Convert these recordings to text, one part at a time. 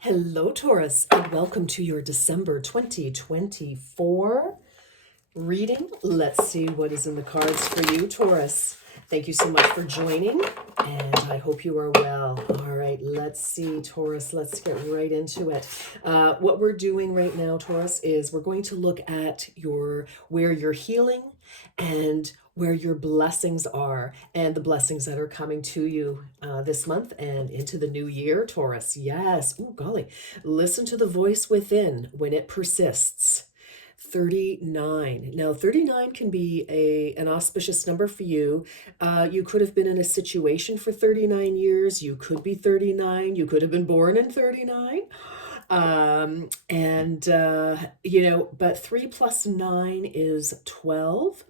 Hello, Taurus, and welcome to your December 2024 reading. Let's see what is in the cards for you, Taurus. Thank you so much for joining, and I hope you are well. All right, let's see, Taurus. Let's get right into it. What we're doing right now, Taurus, is we're going to look at where you're healing and where your blessings are, and the blessings that are coming to you this month and into the new year, Taurus. Yes. Oh, golly. Listen to the voice within when it persists. 39. Now, 39 can be an auspicious number for you. You could have been in a situation for 39 years. You could be 39. You could have been born in 39. But 3 plus 9 is 12.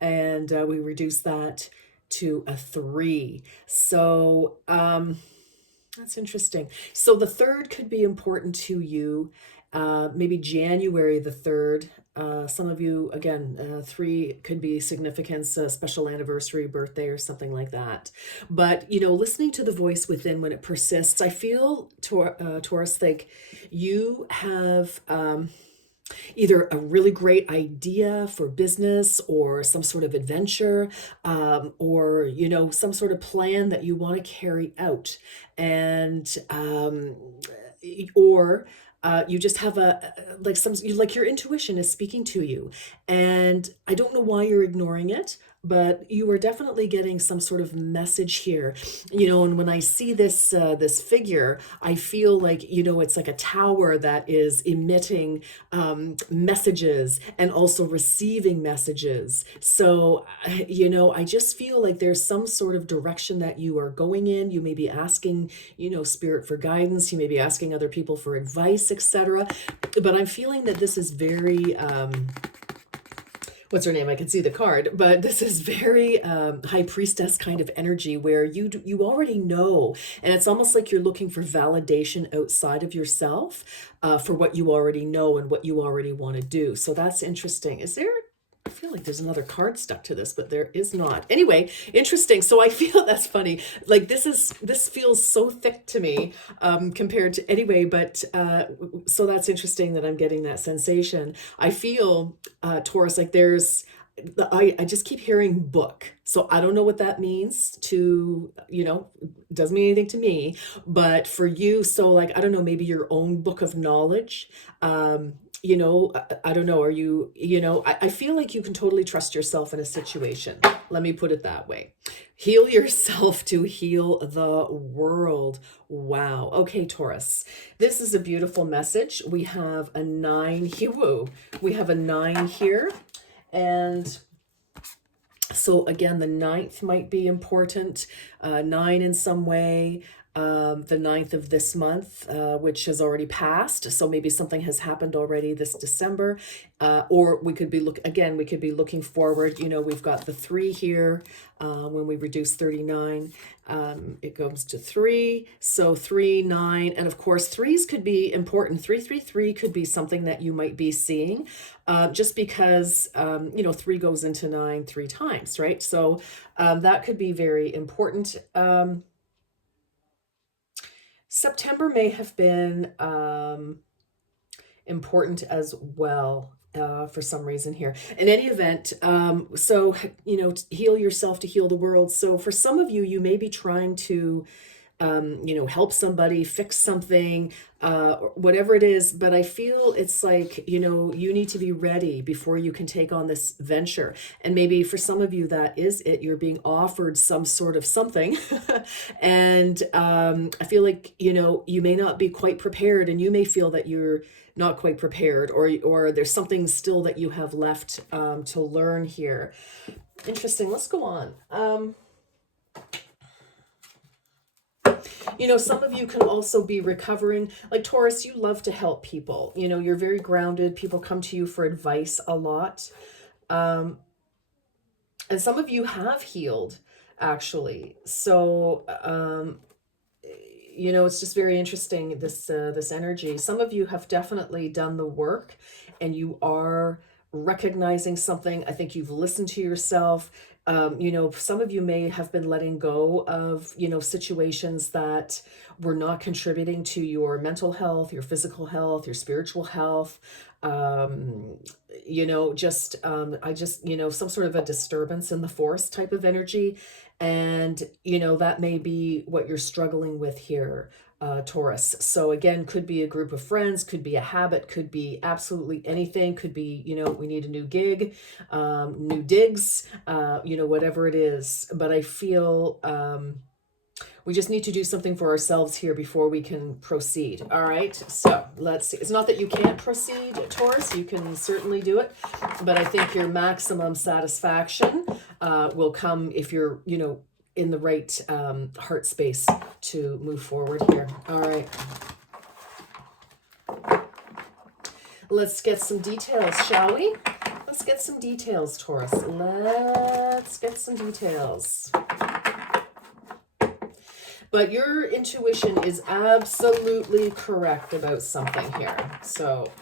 And we reduce that to a 3. So that's interesting. So the 3rd could be important to you. Maybe January the 3rd. Some of you, again, 3 could be significance, a special anniversary, birthday, or something like that. But, listening to the voice within when it persists, I feel, Taurus, like you have either a really great idea for business or some sort of adventure, or some sort of plan that you want to carry out, and or you just have like your intuition is speaking to you, and I don't know why you're ignoring it, but you are definitely getting some sort of message here, and when I see this figure, I feel like, it's like a tower that is emitting messages and also receiving messages. So, I just feel like there's some sort of direction that you are going in. You may be asking, spirit for guidance. You may be asking other people for advice, etc. But I'm feeling that this is very, what's her name? I can see the card, but this is very high priestess kind of energy where you already know, and it's almost like you're looking for validation outside of yourself for what you already know and what you already want to do. So that's interesting. I feel like there's another card stuck to this, but there is not. Anyway, interesting. So I feel that's funny. Like this feels so thick to me compared to anyway. But so that's interesting that I'm getting that sensation. I feel Taurus, like I just keep hearing book. So I don't know what that means to, doesn't mean anything to me, but for you, so like, I don't know, maybe your own book of knowledge. I don't know, are you, I feel like you can totally trust yourself in a situation. Let me put it that way. Heal yourself to heal the world. Wow. Okay, Taurus. This is a beautiful message. We have a 9 here. Whoa. We have a 9 here. And so again, the 9th might be important, 9 in some way. The 9th of this month, which has already passed. So maybe something has happened already this December, or we could be looking forward. We've got the 3 here. When we reduce 39, it goes to 3. So 3, 9, and of course 3s could be important. 333 could be something that you might be seeing, just because 3 goes into 9 3 times, right? So that could be very important. September may have been important as well for some reason here. In any event, so, heal yourself to heal the world. So for some of you, you may be trying to help somebody fix something, whatever it is. But I feel it's like, you need to be ready before you can take on this venture. And maybe for some of you, that is it. You're being offered some sort of something. And I feel like, you may not be quite prepared, and you may feel that you're not quite prepared, or there's something still that you have left to learn here. Interesting. Let's go on. Some of you can also be recovering. Like Taurus, you love to help people. You're very grounded. People come to you for advice a lot. And some of you have healed, actually. So, it's just very interesting, this energy. Some of you have definitely done the work, and you are recognizing something. I think you've listened to yourself. You know, some of you may have been letting go of, you know, situations that were not contributing to your mental health, your physical health, your spiritual health. Um, you know, just, you know, some sort of a disturbance in the force type of energy. And, you know, that may be what you're struggling with here, Taurus. So again, could be a group of friends, could be a habit, could be absolutely anything, could be, you know, we need a new gig, new digs, you know, whatever it is. But I feel we just need to do something for ourselves here before we can proceed. All right. So let's see. It's not that you can't proceed, Taurus. You can certainly do it. But I think your maximum satisfaction will come if you're, you know, in the right heart space to move forward here. All right. Let's get some details, shall we? Let's get some details, Taurus. Let's get some details. But your intuition is absolutely correct about something here. So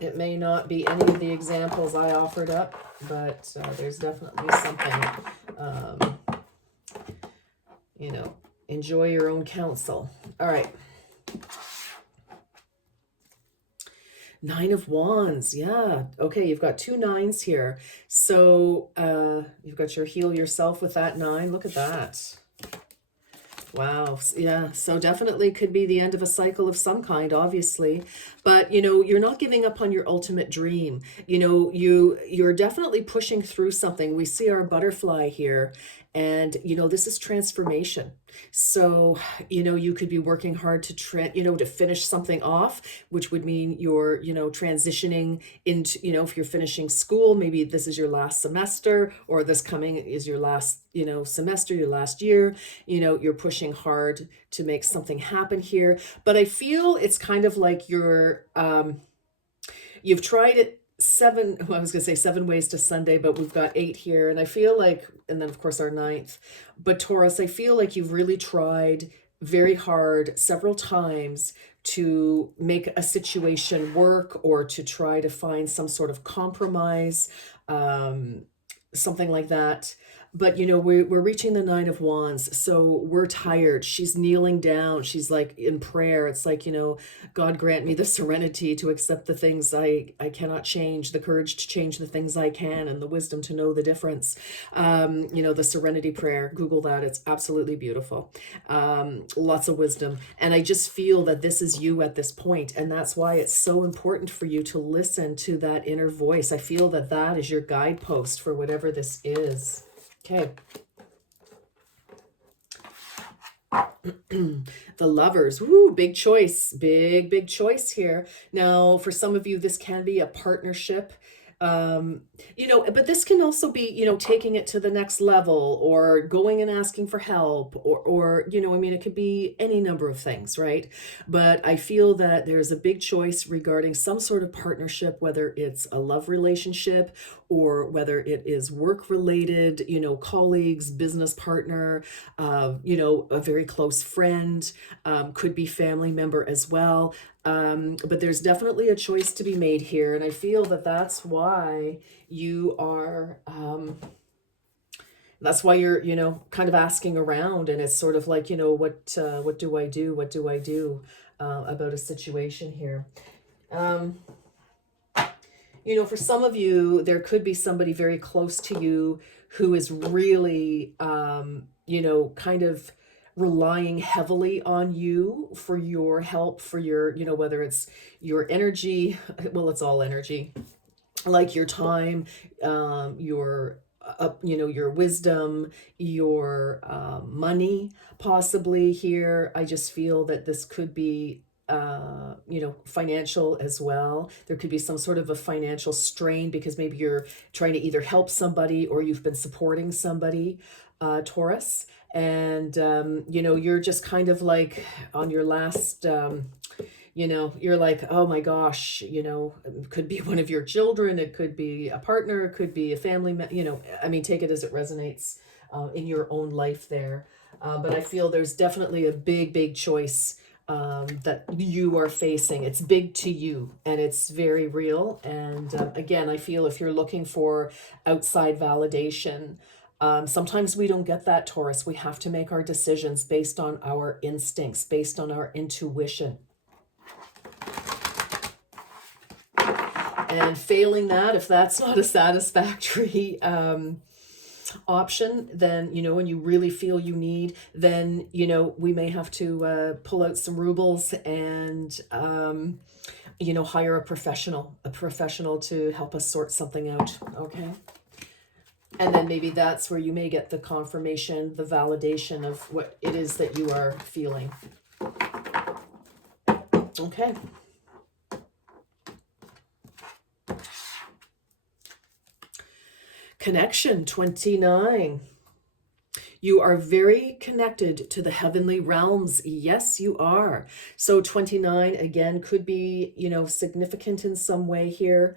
it may not be any of the examples I offered up, but there's definitely something, you know, enjoy your own counsel. All right. Nine of Wands. Yeah. Okay. You've got two nines here. So you've got your heal yourself with that 9. Look at that. Wow. Yeah. So definitely could be the end of a cycle of some kind, obviously. But, you know, you're not giving up on your ultimate dream. You know, you're definitely pushing through something. We see our butterfly here. And, you know, this is transformation. So, you know, you could be working hard to, you know, to finish something off, which would mean you're, you know, transitioning into, you know, if you're finishing school, maybe this is your last semester, or this coming is your last, you know, semester, your last year. You know, you're pushing hard to make something happen here. But I feel it's kind of like you've tried it well, I was going to say 7 ways to Sunday, but we've got 8 here. And I feel like, and then of course our 9th, but Taurus, I feel like you've really tried very hard several times to make a situation work, or to try to find some sort of compromise, something like that. But, you know, we're reaching the 9 of Wands, so we're tired. She's kneeling down. She's like in prayer. It's like, you know, God grant me the serenity to accept the things I cannot change, the courage to change the things I can, and the wisdom to know the difference. You know, the serenity prayer, Google that. It's absolutely beautiful. Lots of wisdom. And I just feel that this is you at this point, and that's why it's so important for you to listen to that inner voice. I feel that that is your guidepost for whatever this is. Okay. The Lovers. Woo, big choice. Big choice here. Now, for some of you, this can be a partnership. You know, but this can also be, you know, taking it to the next level, or going and asking for help, or, you know, I mean, it could be any number of things, right? But I feel that there's a big choice regarding some sort of partnership, whether it's a love relationship, or whether it is work related, you know, colleagues, business partner, you know, a very close friend, could be family member as well. But there's definitely a choice to be made here. And I feel that that's why you are, that's why you're, you know, kind of asking around. And it's sort of like, you know, what do I do? What do I do about a situation here? You know, for some of you, there could be somebody very close to you who is really, you know, kind of relying heavily on you for your help, for your, you know, whether it's your energy, well, it's all energy, like your time, your, you know, your wisdom, your money, possibly here. I just feel that this could be, you know, financial as well. There could be some sort of a financial strain because maybe you're trying to either help somebody, or you've been supporting somebody, Taurus. And, you know, you're just kind of like on your last, you know, you're like, oh my gosh, you know, it could be one of your children, it could be a partner, it could be a family, you know, I mean, take it as it resonates in your own life there. But I feel there's definitely a big choice that you are facing. It's big to you, and it's very real. And again, I feel if you're looking for outside validation, Sometimes we don't get that, Taurus. We have to make our decisions based on our instincts, based on our intuition. And failing that, if that's not a satisfactory option, then, and you really feel you need, then, we may have to pull out some rubles and, hire a professional to help us sort something out. Okay. And then maybe that's where you may get the confirmation, the validation of what it is that you are feeling. Okay. Connection 29. You are very connected to the heavenly realms. Yes, you are. So 29, again, could be, significant in some way here.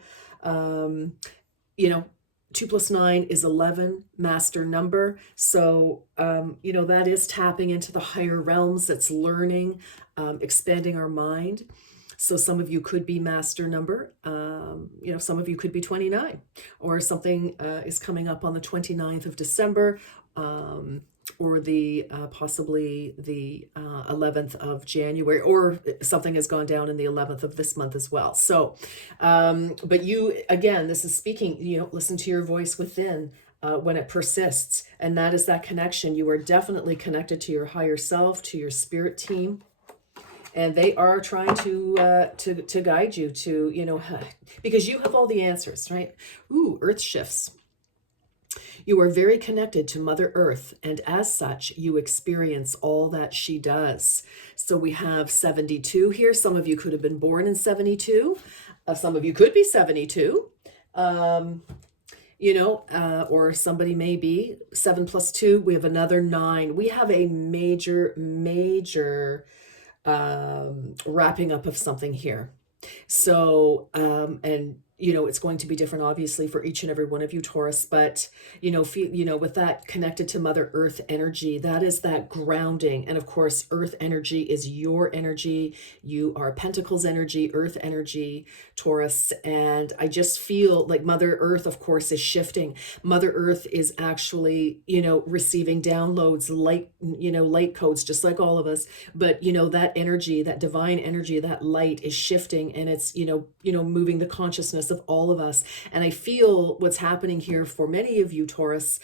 2 plus 9 is 11, master number. So, that is tapping into the higher realms. It's learning, expanding our mind. So some of you could be master number, some of you could be 29, or something is coming up on the 29th of December, or the possibly the 11th of January, or something has gone down in the 11th of this month as well. So, but you, again, this is speaking, listen to your voice within when it persists, and that is that connection. You are definitely connected to your higher self, to your spirit team. And they are trying to guide you to, because you have all the answers, right? Ooh, earth shifts. You are very connected to Mother Earth, and as such, you experience all that she does. So we have 72 here. Some of you could have been born in 72. Some of you could be 72. Or somebody may be 7 plus 2. We have another 9. We have a major wrapping up of something here. So, and it's going to be different, obviously, for each and every one of you, Taurus, but, with that connected to Mother Earth energy, that is that grounding. And of course, Earth energy is your energy. You are Pentacles energy, Earth energy, Taurus. And I just feel like Mother Earth, of course, is shifting. Mother Earth is actually, receiving downloads, light codes, just like all of us. But, that energy, that divine energy, that light is shifting, and it's, moving the consciousness of all of us. And I feel what's happening here for many of you, Taurus,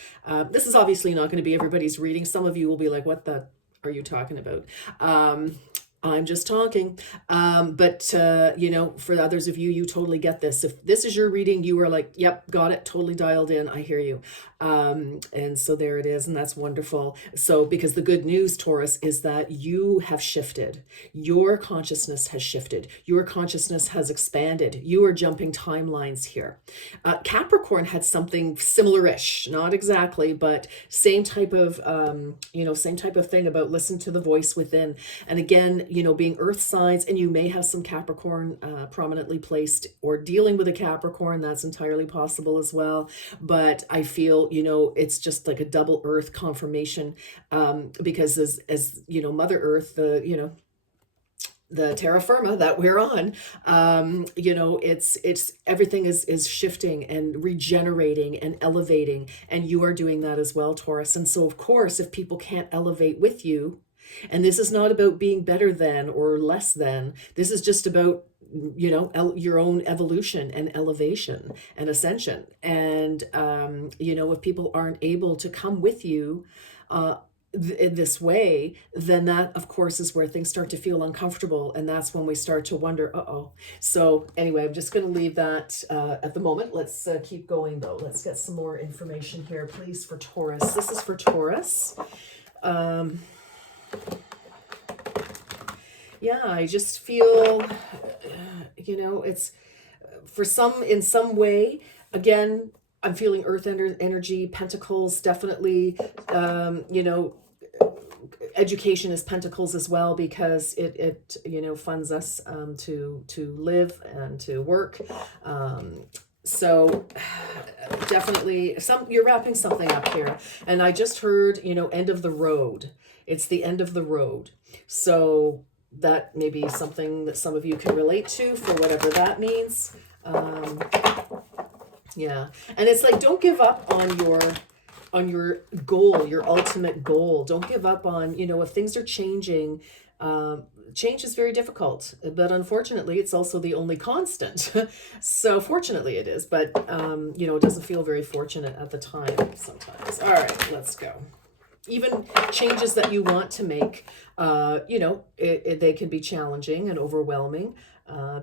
this is obviously not going to be everybody's reading. Some of you will be like, what the are you talking about? I'm just talking. But for others of you, you totally get this. If this is your reading, you are like, yep, got it, totally dialed in. I hear you. And so there it is. And that's wonderful. So, because the good news, Taurus, is that you have shifted. Your consciousness has shifted. Your consciousness has expanded. You are jumping timelines here. Capricorn had something similar-ish, not exactly, but same type of thing about listen to the voice within. And again, being earth signs, and you may have some Capricorn prominently placed or dealing with a Capricorn. That's entirely possible as well. But I feel, it's just like a double earth confirmation, because as Mother Earth, the terra firma that we're on, it's everything is shifting and regenerating and elevating, and you are doing that as well, Taurus. And so, of course, if people can't elevate with you, and this is not about being better than or less than, this is just about your own evolution and elevation and ascension. And if people aren't able to come with you in this way, then that, of course, is where things start to feel uncomfortable, and that's when we start to wonder, So anyway, I'm just going to leave that at the moment. Let's keep going, though. Let's get some more information here, please, for Taurus. This is for Taurus. I just feel, it's for some, in some way, again, I'm feeling earth energy, pentacles, definitely, education is pentacles as well, because it funds us to live and to work. So definitely you're wrapping something up here. And I just heard, end of the road. It's the end of the road. So that may be something that some of you can relate to, for whatever that means. And it's like, don't give up on on your goal, your ultimate goal. Don't give up on, if things are changing. Change is very difficult, but unfortunately, it's also the only constant. So fortunately it is, but, it doesn't feel very fortunate at the time sometimes. All right, let's go. Even changes that you want to make, they can be challenging and overwhelming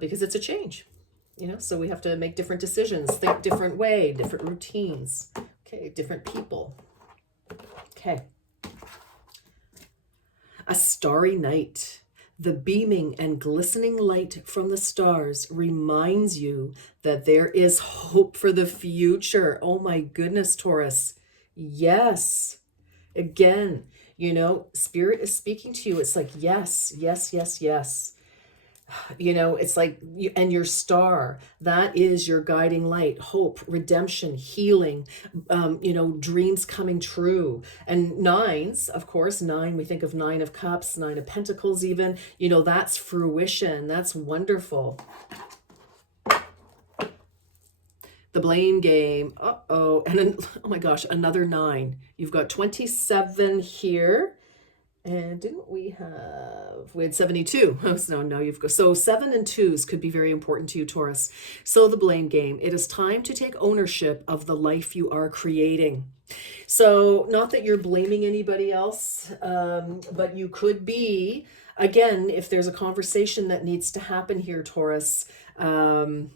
because it's a change. So we have to make different decisions, think different way, different routines. Okay, different people. Okay. A starry night. The beaming and glistening light from the stars reminds you that there is hope for the future. Oh my goodness, Taurus. Yes. Again, Spirit is speaking to you. It's like, yes, yes, yes, yes. It's like and your star, that is your guiding light, hope, redemption, healing, dreams coming true. And nines, of course, nine, we think of 9 of cups, 9 of pentacles, even, that's fruition. That's wonderful. The blame game. Uh-oh. And then, oh my gosh, another 9. You've got 27 here. And didn't we had 72. Oh, so no, you've got, so 7 and 2s could be very important to you, Taurus. So the blame game. It is time to take ownership of the life you are creating. So not that you're blaming anybody else, but you could be, again, if there's a conversation that needs to happen here, Taurus, you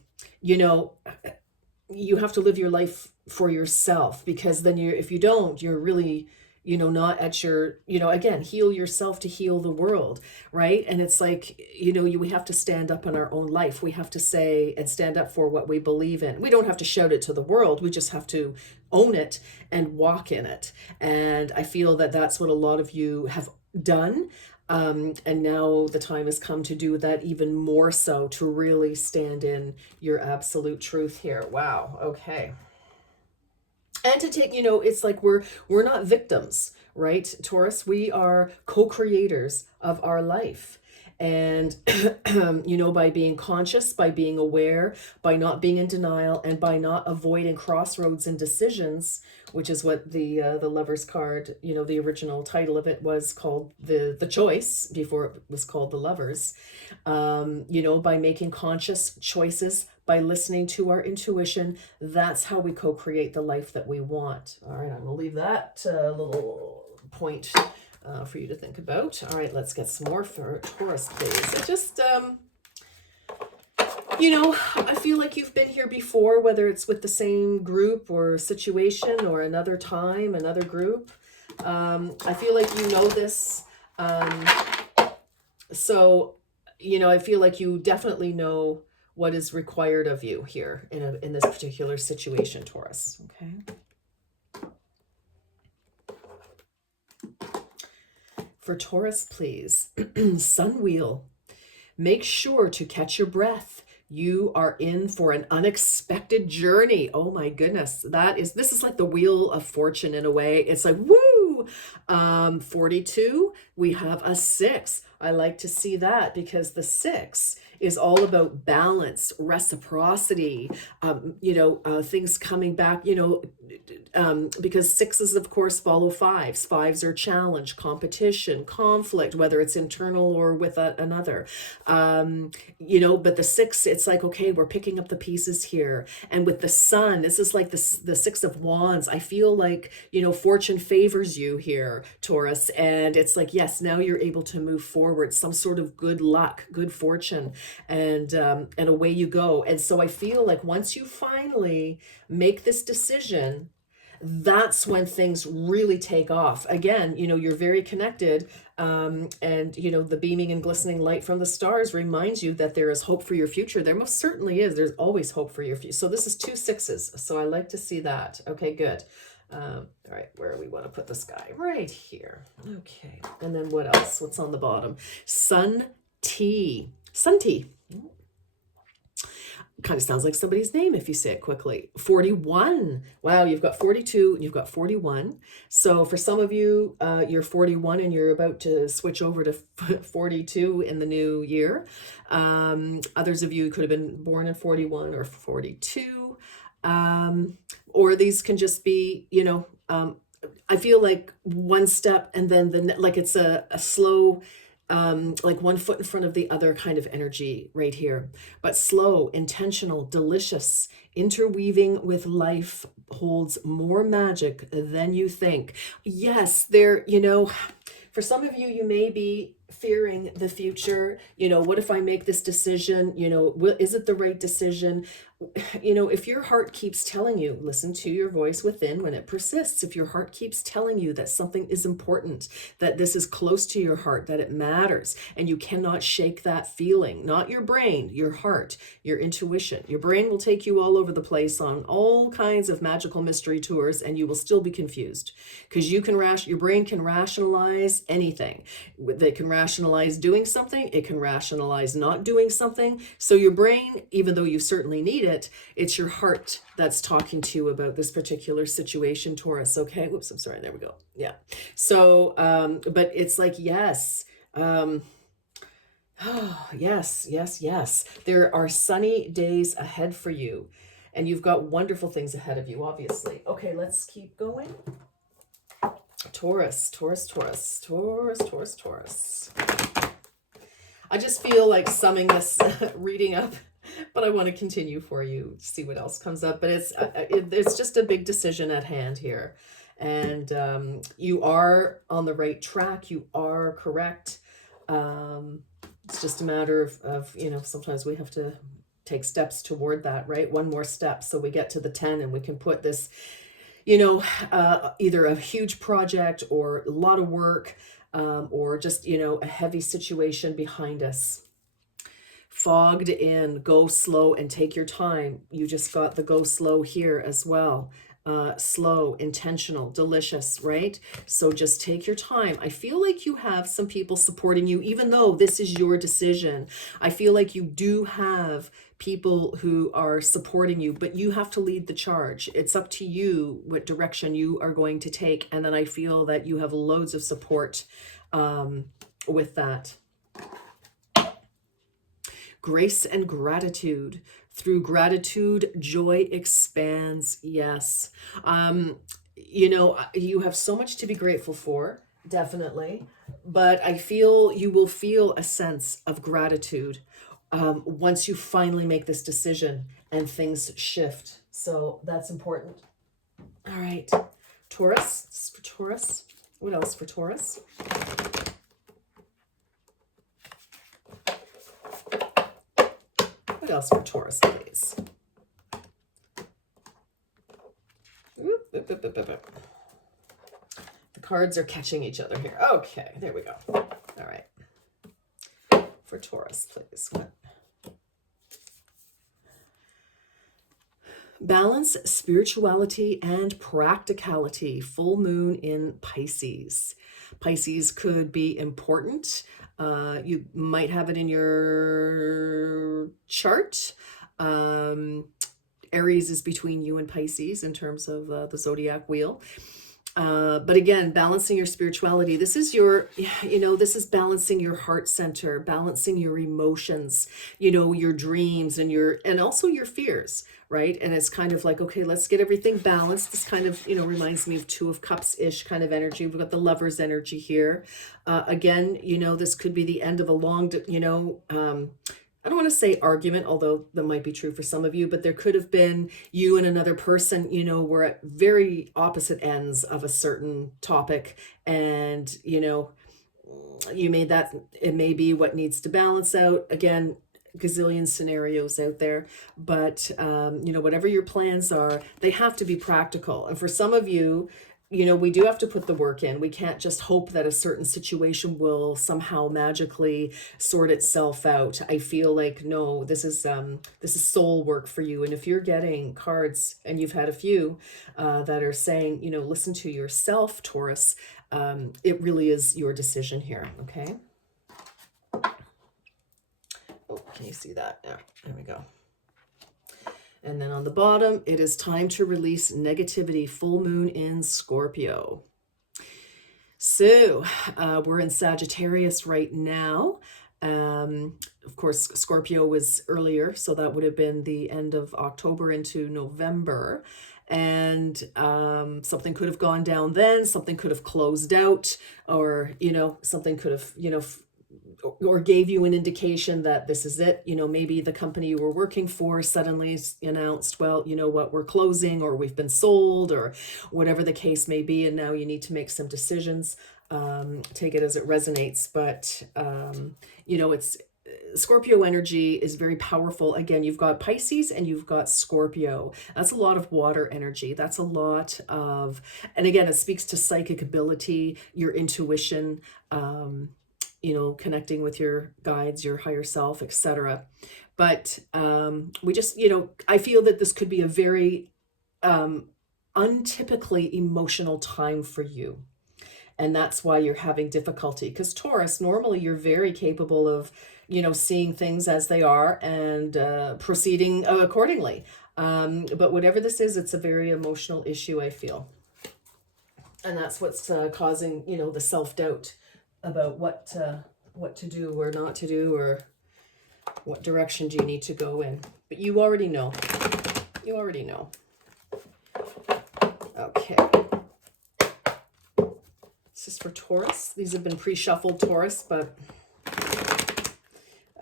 have to live your life for yourself, because then if you don't, you're really, not at your, again, heal yourself to heal the world, right? And it's like, we have to stand up in our own life. We have to say and stand up for what we believe in. We don't have to shout it to the world. We just have to own it and walk in it. And I feel that that's what a lot of you have done. And now the time has come to do that even more so, to really stand in your absolute truth here. Wow. Okay. And to take, it's like we're not victims, right, Taurus? We are co-creators of our life. And, by being conscious, by being aware, by not being in denial, and by not avoiding crossroads and decisions, which is what the Lover's card, the original title of it was called the Choice before it was called the Lovers. By making conscious choices, by listening to our intuition, that's how we co-create the life that we want. All right, I'm gonna leave that little point for you to think about. All right, let's get some more for Taurus, please. I just, I feel like you've been here before, whether it's with the same group or situation or another time, another group. I feel like you know this. So, I feel like you definitely know what is required of you here in this particular situation, Taurus. Okay. For Taurus, please. Sun wheel. Make sure to catch your breath. You are in for an unexpected journey. Oh my goodness. This is like the wheel of fortune in a way. It's like, woo! 42, we have a 6. I like to see that, because the 6 is all about balance, reciprocity, things coming back, because 6s, of course, follow 5s. 5s are challenge, competition, conflict, whether it's internal or with another. But the 6, it's like, okay, we're picking up the pieces here. And with the Sun, this is like the 6 of Wands. I feel like, fortune favors you here, Taurus. And it's like, yes, now you're able to move forward, some sort of good luck, good fortune, and away you go. And so I feel like once you finally make this decision, that's when things really take off. Again, you're very connected. And, the beaming and glistening light from the stars reminds you that there is hope for your future. There most certainly is. There's always hope for your future. So this is 2 6s. So I like to see that. Okay, good. All right, where do we want to put this guy? Right here. Okay. And then what else? What's on the bottom? Sun tea. Sun tea. Kind of sounds like somebody's name if you say it quickly. 41. Wow, you've got 42 and you've got 41. So for some of you, you're 41 and you're about to switch over to 42 in the new year. Others of you could have been born in 41 or 42. Or these can just be, I feel like one step and then like it's a slow, like one foot in front of the other kind of energy right here. But slow, intentional, delicious, interweaving with life holds more magic than you think. Yes, there, for some of you, you may be fearing the future. What if I make this decision? Is it the right decision? If your heart keeps telling you, listen to your voice within when it persists. If your heart keeps telling you that something is important, that this is close to your heart, that it matters, and you cannot shake that feeling, not your brain, your heart, your intuition. Your brain will take you all over the place on all kinds of magical mystery tours, and you will still be confused because your brain can rationalize anything. They can rationalize doing something, it can rationalize not doing something. So your brain, even though you certainly need it, it's your heart that's talking to you about this particular situation, Taurus. Okay. Whoops, I'm sorry. There we go. Yeah. So, but it's like, yes. Oh, yes, yes, yes. There are sunny days ahead for you, and you've got wonderful things ahead of you, obviously. Okay, let's keep going. Taurus, Taurus, Taurus, Taurus, Taurus, Taurus. I just feel like summing this reading up, but I want to continue for you, see what else comes up. But it's just a big decision at hand here. And you are on the right track. You are correct. It's just a matter of, sometimes we have to take steps toward that, right? One more step so we get to the 10 and we can put this, either a huge project or a lot of work, or just, a heavy situation behind us. Fogged in, go slow and take your time. You just got the go slow here as well. Slow, intentional, delicious, right? So just take your time. I feel like you have some people supporting you, even though this is your decision. I feel like you do have people who are supporting you, but you have to lead the charge. It's up to you what direction you are going to take. And then I feel that you have loads of support with that. Grace and gratitude. Through gratitude, joy expands. Yes. You have so much to be grateful for, definitely. But I feel you will feel a sense of gratitude once you finally make this decision and things shift. So that's important. All right. Taurus. This is for Taurus. What else for Taurus? What else for Taurus, please? The cards are catching each other here. Okay, there we go. All right. For Taurus, please. What? Balance, spirituality, and practicality. Full moon in Pisces. Pisces could be important. You might have it in your chart. Aries is between you and Pisces in terms of the zodiac wheel. But again, balancing your spirituality. This is this is balancing your heart center, balancing your emotions, your dreams and also your fears, right? And it's kind of like, okay, let's get everything balanced. This kind of, reminds me of Two of Cups-ish kind of energy. We've got the Lover's energy here. Again, this could be the end of a long, I don't want to say argument, although that might be true for some of you, but there could have been you and another person, were at very opposite ends of a certain topic. And, you made that, it may be what needs to balance out. Again, gazillion scenarios out there, but, whatever your plans are, they have to be practical. And for some of you, we do have to put the work in. We can't just hope that a certain situation will somehow magically sort itself out. I feel like, no, this is soul work for you. And if you're getting cards, and you've had a few that are saying, listen to yourself, Taurus, it really is your decision here. Okay. Oh, can you see that? Yeah, there we go. And then on the bottom, it is time to release negativity. Full moon in Scorpio. So we're in Sagittarius right now. Of course, Scorpio was earlier, so that would have been the end of October into November. and something could have gone down then, something could have closed out, or something could have or gave you an indication that this is it. Maybe the company you were working for suddenly announced, well, you know what, we're closing, or we've been sold, or whatever the case may be, and now you need to make some decisions. Take it as it resonates, but it's Scorpio energy is very powerful. Again, you've got Pisces and you've got Scorpio. That's a lot of water energy. That's a lot of, and again, it speaks to psychic ability, your intuition, connecting with your guides, your higher self, etc. But we just, I feel that this could be a very untypically emotional time for you. And that's why you're having difficulty. Because Taurus, normally you're very capable of, seeing things as they are and proceeding accordingly. But whatever this is, it's a very emotional issue, I feel. And that's what's causing, the self-doubt about what to do or not to do, or what direction do you need to go in. But you already know. You already know. Okay. This is for Taurus. These have been pre-shuffled, Taurus, but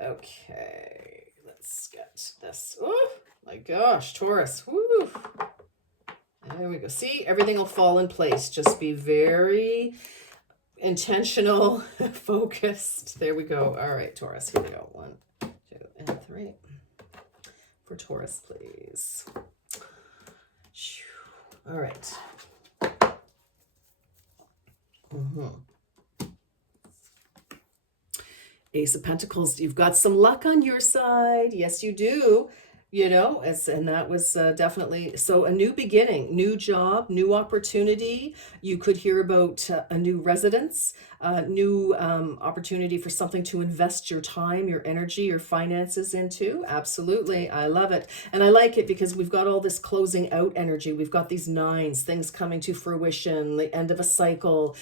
okay. Let's get this. Oh my gosh, Taurus. Woo. There we go. See, everything will fall in place. Just be very intentional, focused. There we go. All right, Taurus. Here we go. 1, 2, and 3. For Taurus, please. All right. Ace of Pentacles. You've got some luck on your side. Yes, you do. And that was definitely, so a new beginning, new job, new opportunity. You could hear about a new residence, new opportunity for something to invest your time, your energy, your finances into. Absolutely. I love it. And I like it because we've got all this closing out energy. We've got these 9s, things coming to fruition, the end of a cycle,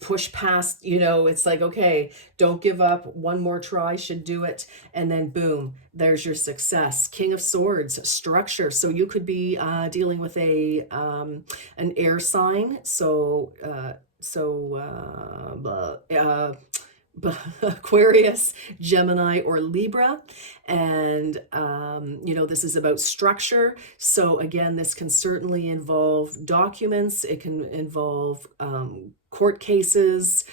push past, it's like, okay, don't give up. One more try should do it. And then boom, there's your success. King of Swords, structure. So you could be dealing with an air sign. Aquarius, Gemini, or Libra. And, this is about structure. So again, this can certainly involve documents. It can involve court cases,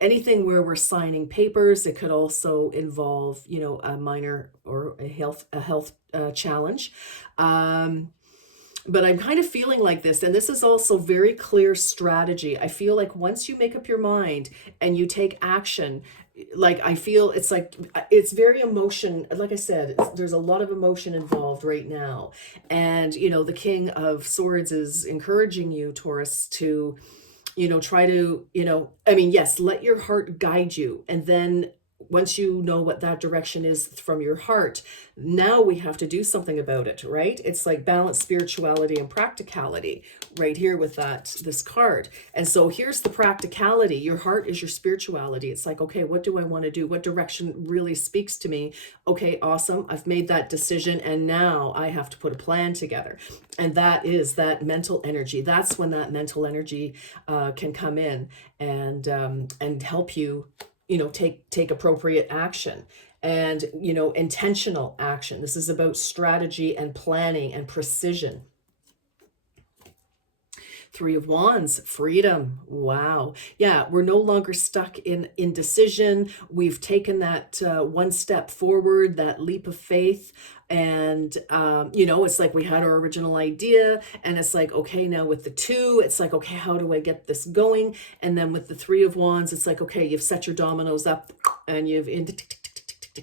anything where we're signing papers. It could also involve, a minor or a health challenge. But I'm kind of feeling like this, and this is also very clear strategy. I feel like once you make up your mind and you take action, like I feel it's very emotion. Like I said, there's a lot of emotion involved right now. And, the King of Swords is encouraging you, Taurus, to try to, yes, let your heart guide you. And then once you know what that direction is from your heart, now we have to do something about it, right? It's like balance spirituality and practicality right here with this card. And so here's the practicality. Your heart is your spirituality. It's like, okay, what do I want to do? What direction really speaks to me? Okay, awesome. I've made that decision, and now I have to put a plan together. And that is that mental energy. That's when that mental energy can come in and help you, take appropriate action and, intentional action. This is about strategy and planning and precision. 3 of Wands, freedom. Wow. Yeah, we're no longer stuck in indecision. We've taken that one step forward, that leap of faith. And, it's like we had our original idea, and it's like, okay, now with the 2, it's like, okay, how do I get this going? And then with the 3 of Wands, it's like, okay, you've set your dominoes up and you've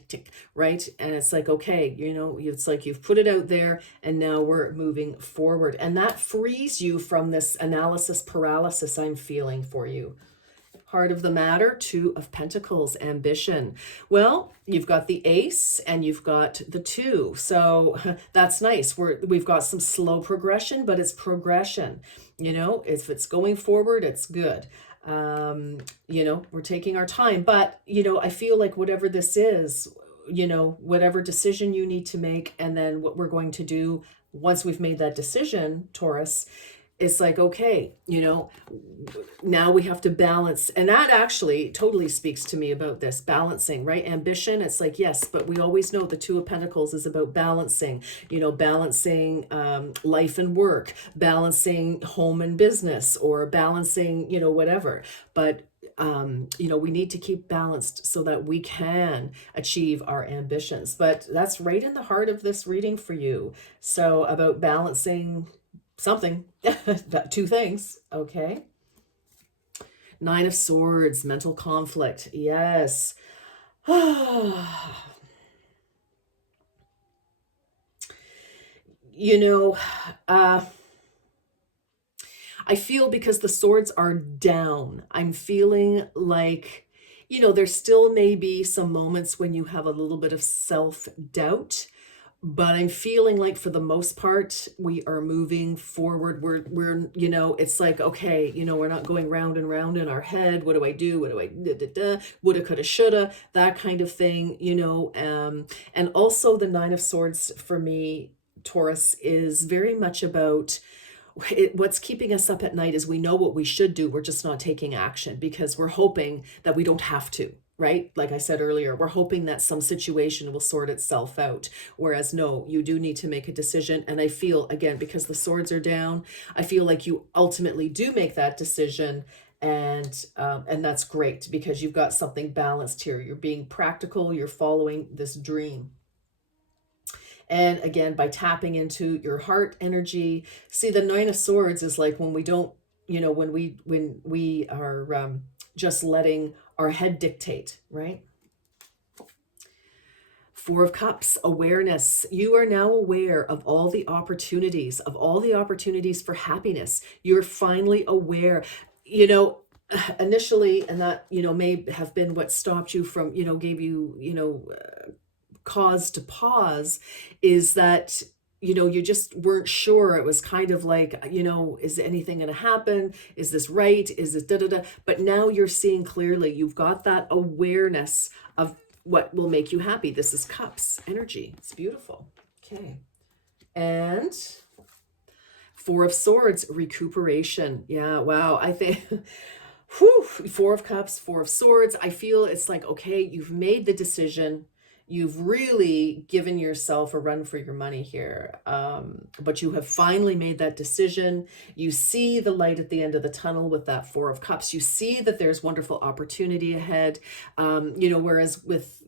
tick, right? And it's like, okay, it's like you've put it out there, and now we're moving forward. And that frees you from this analysis paralysis I'm feeling for you. Heart of the matter, 2 of Pentacles, ambition. Well, you've got the Ace and you've got the 2. So that's nice. We've got some slow progression, but it's progression. If it's going forward, it's good. We're taking our time, but, I feel like whatever this is, whatever decision you need to make, and then what we're going to do, once we've made that decision, Taurus, it's like, okay, now we have to balance. And that actually totally speaks to me about this balancing, right? Ambition, it's like, yes, but we always know the Two of Pentacles is about balancing, balancing life and work, balancing home and business, or balancing, whatever. But we need to keep balanced so that we can achieve our ambitions. But that's right in the heart of this reading for you. So about balancing something, two things, okay? Nine of Swords, mental conflict, yes. I feel because the swords are down, I'm feeling like, there still may be some moments when you have a little bit of self-doubt, but I'm feeling like for the most part, we are moving forward. We're it's like, okay, we're not going round and round in our head. What do I do? What do I, woulda, coulda, shoulda, that kind of thing, and also the Nine of Swords for me, Taurus, is very much about what's keeping us up at night is we know what we should do. We're just not taking action because we're hoping that we don't have to, right? Like I said earlier, we're hoping that some situation will sort itself out. Whereas no, you do need to make a decision. And I feel, again, because the swords are down, I feel like you ultimately do make that decision. And that's great because you've got something balanced here. You're being practical. You're following this dream. And again, by tapping into your heart energy, see, the Nine of Swords is like when we don't, when we are just letting our head dictate, right? Four of Cups, awareness. You are now aware of all the opportunities, for happiness. You're finally aware, initially, and that, may have been what stopped you from, gave you, cause to pause, is that you just weren't sure. It was kind of like, is anything going to happen? Is this right? Is this da da da? But now you're seeing clearly. You've got that awareness of what will make you happy. This is Cups energy. It's beautiful. Okay. And Four of Swords, recuperation. Yeah, wow. I think Four of Cups, Four of Swords. I feel it's like, okay, you've made the decision. You've really given yourself a run for your money here. But you have finally made that decision. You see the light at the end of the tunnel with that Four of Cups. You see that there's wonderful opportunity ahead. Whereas with,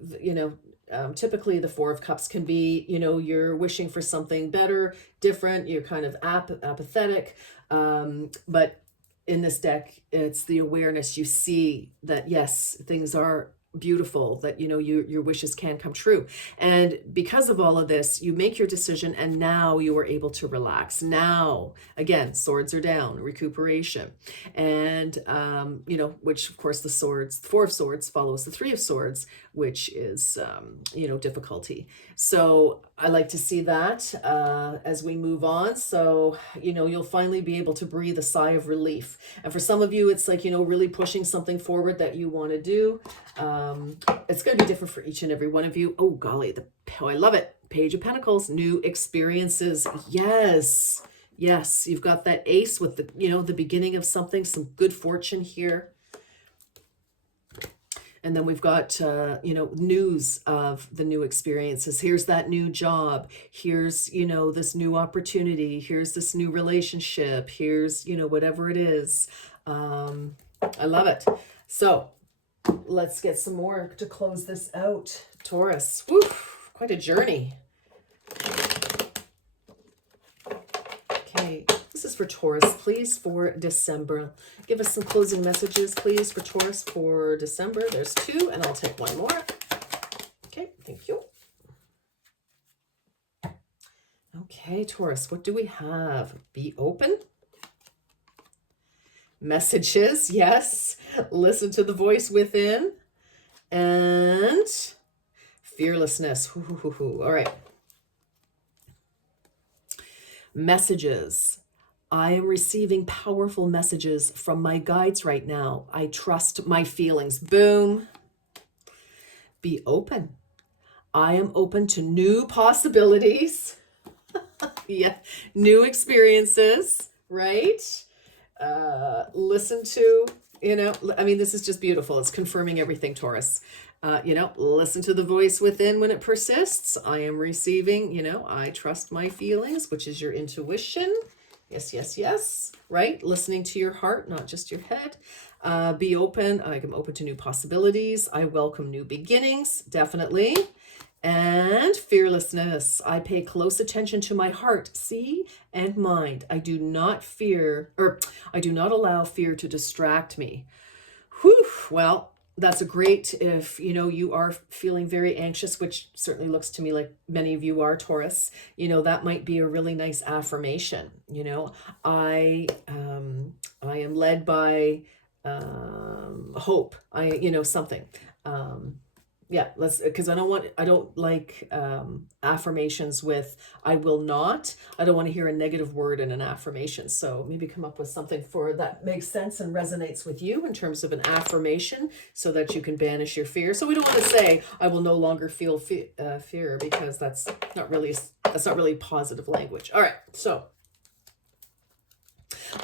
typically the Four of Cups can be, you're wishing for something better, different. You're kind of apathetic. But in this deck, it's the awareness. You see that, yes, things are beautiful, that your wishes can come true. And because of all of this, you make your decision, and now you are able to relax. Now, again, swords are down, recuperation. And which of course the Four of Swords follows the Three of Swords, which is difficulty. So I like to see that as we move on. So you'll finally be able to breathe a sigh of relief. And for some of you, it's like really pushing something forward that you want to do. It's going to be different for each and every one of you. Oh golly, I love it. Page of Pentacles, new experiences. Yes, you've got that ace with the beginning of something, some good fortune here. And then we've got, news of the new experiences. Here's that new job. Here's, this new opportunity. Here's this new relationship. Here's, whatever it is. I love it. So let's get some more to close this out. Taurus, woo, quite a journey. Okay, this is for Taurus, please, for December. Give us some closing messages, please, for Taurus for December. There's two, and I'll take one more. Okay, thank you. Okay, Taurus, what do we have? Be open. Messages, yes. Listen to the voice within. And fearlessness. All right. Messages. I am receiving powerful messages from my guides right now. I trust my feelings. Boom. Be open. I am open to new possibilities. Yeah, new experiences, right? Listen to, I mean, this is just beautiful. It's confirming everything, Taurus. Listen to the voice within when it persists. I am receiving, I trust my feelings, which is your intuition. Yes, yes, yes. Right? Listening to your heart, not just your head. Be open. I am open to new possibilities. I welcome new beginnings, definitely. And fearlessness. I pay close attention to my heart, see, and mind. I do not fear, or I do not allow fear to distract me. Whew. Well, that's a great, if you are feeling very anxious, which certainly looks to me like many of you are, Taurus, that might be a really nice affirmation. I am led by hope. Something. Yeah, let's, because I don't like affirmations with I will not. I don't want to hear a negative word in an affirmation. So maybe come up with something for that makes sense and resonates with you in terms of an affirmation so that you can banish your fear. So we don't want to say I will no longer feel fear, because that's not really positive language. All right, so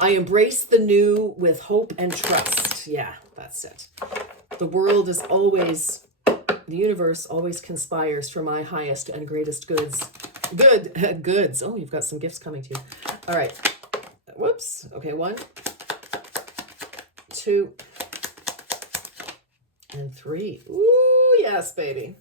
I embrace the new with hope and trust. Yeah, that's it. The world is always, the universe always conspires for my highest and greatest goods. Goods. Oh, you've got some gifts coming to you. All right. Whoops. Okay, 1, 2, and 3. Ooh, yes, baby.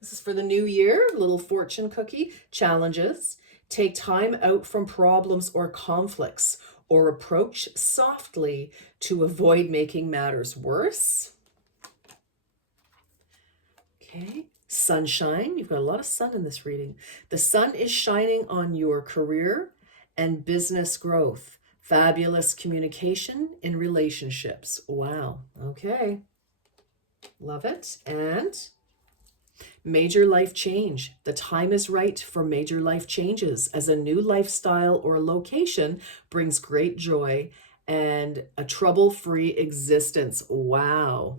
This is for the new year. Little fortune cookie. Challenges. Take time out from problems or conflicts, or approach softly to avoid making matters worse. Okay. Sunshine. You've got a lot of sun in this reading. The sun is shining on your career and business growth. Fabulous communication in relationships. Wow. Okay. Love it. And major life change. The time is right for major life changes, as a new lifestyle or location brings great joy and a trouble-free existence. Wow.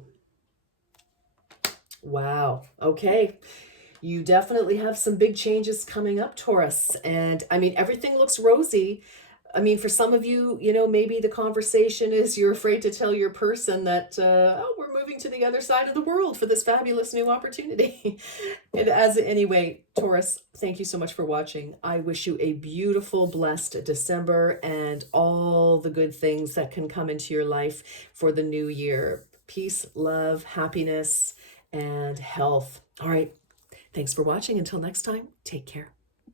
Wow. Okay. You definitely have some big changes coming up, Taurus. And I mean, everything looks rosy. I mean, for some of you, maybe the conversation is you're afraid to tell your person that, we're moving to the other side of the world for this fabulous new opportunity. And anyway, Taurus, thank you so much for watching. I wish you a beautiful, blessed December and all the good things that can come into your life for the new year. Peace, love, happiness, and health. All right. Thanks for watching. Until next time, take care.